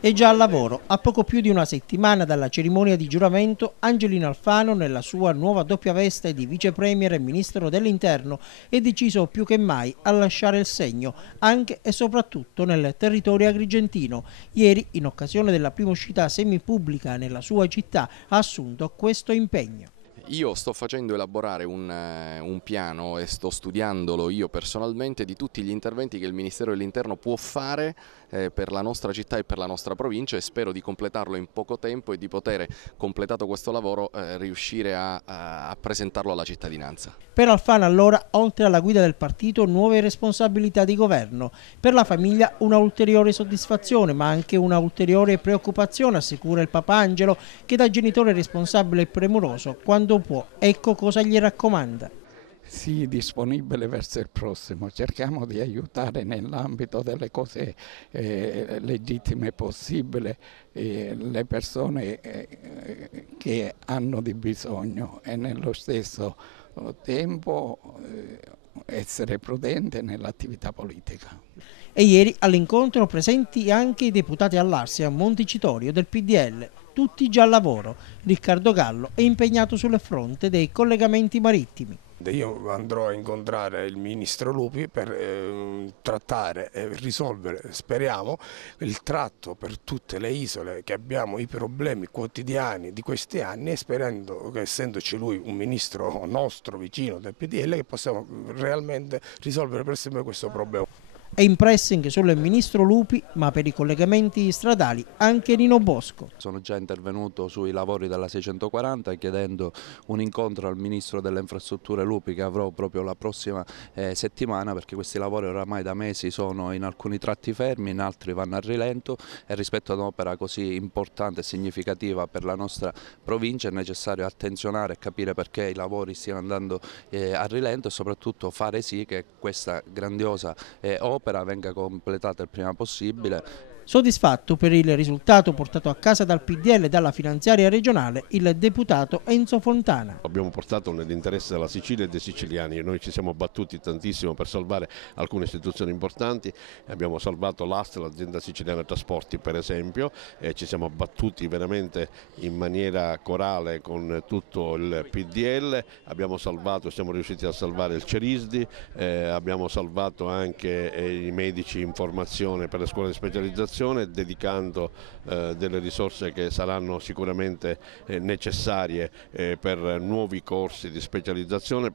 È già al lavoro. A poco più di una settimana dalla cerimonia di giuramento, Angelino Alfano, nella sua nuova doppia veste di vice premier e ministro dell'Interno, è deciso più che mai a lasciare il segno, anche e soprattutto nel territorio agrigentino. Ieri, in occasione della prima uscita semipubblica nella sua città, ha assunto questo impegno. Io sto facendo elaborare un piano e sto studiandolo io personalmente di tutti gli interventi che il Ministero dell'Interno può fare per la nostra città e per la nostra provincia, e spero di completarlo in poco tempo e di poter, completato questo lavoro, riuscire a presentarlo alla cittadinanza. Per Alfano allora, oltre alla guida del partito, nuove responsabilità di governo. Per la famiglia una ulteriore soddisfazione, ma anche una ulteriore preoccupazione, assicura il Papa Angelo, che da genitore responsabile e premuroso, quando può, ecco cosa gli raccomanda. Sii disponibile verso il prossimo, cerchiamo di aiutare nell'ambito delle cose legittime possibili le persone che hanno di bisogno, e nello stesso tempo essere prudente nell'attività politica. E ieri all'incontro presenti anche i deputati all'Arsia Montecitorio del PDL, tutti già al lavoro. Riccardo Gallo è impegnato sul fronte dei collegamenti marittimi. Io andrò a incontrare il ministro Lupi per trattare e risolvere, speriamo, il tratto per tutte le isole che abbiamo, i problemi quotidiani di questi anni, e sperando che, essendoci lui un ministro nostro vicino del PDL, che possiamo realmente risolvere per sempre questo problema. È in pressing sul ministro Lupi, ma per i collegamenti stradali anche Nino Bosco. Sono già intervenuto sui lavori della 640 chiedendo un incontro al ministro delle infrastrutture Lupi, che avrò proprio la prossima settimana, perché questi lavori oramai da mesi sono in alcuni tratti fermi, in altri vanno a rilento, e rispetto ad un'opera così importante e significativa per la nostra provincia è necessario attenzionare e capire perché i lavori stiano andando a rilento, e soprattutto fare sì che questa grandiosa opera venga completata il prima possibile. Soddisfatto per il risultato portato a casa dal PDL e dalla finanziaria regionale il deputato Enzo Fontana. Abbiamo portato nell'interesse della Sicilia e dei siciliani. Noi ci siamo battuti tantissimo per salvare alcune istituzioni importanti, abbiamo salvato l'AST, l'azienda siciliana trasporti per esempio, e ci siamo battuti veramente in maniera corale con tutto il PDL, abbiamo salvato, siamo riusciti a salvare il Cerisdi, abbiamo salvato anche i medici in formazione per le scuole di specializzazione, dedicando delle risorse che saranno sicuramente necessarie per nuovi corsi di specializzazione.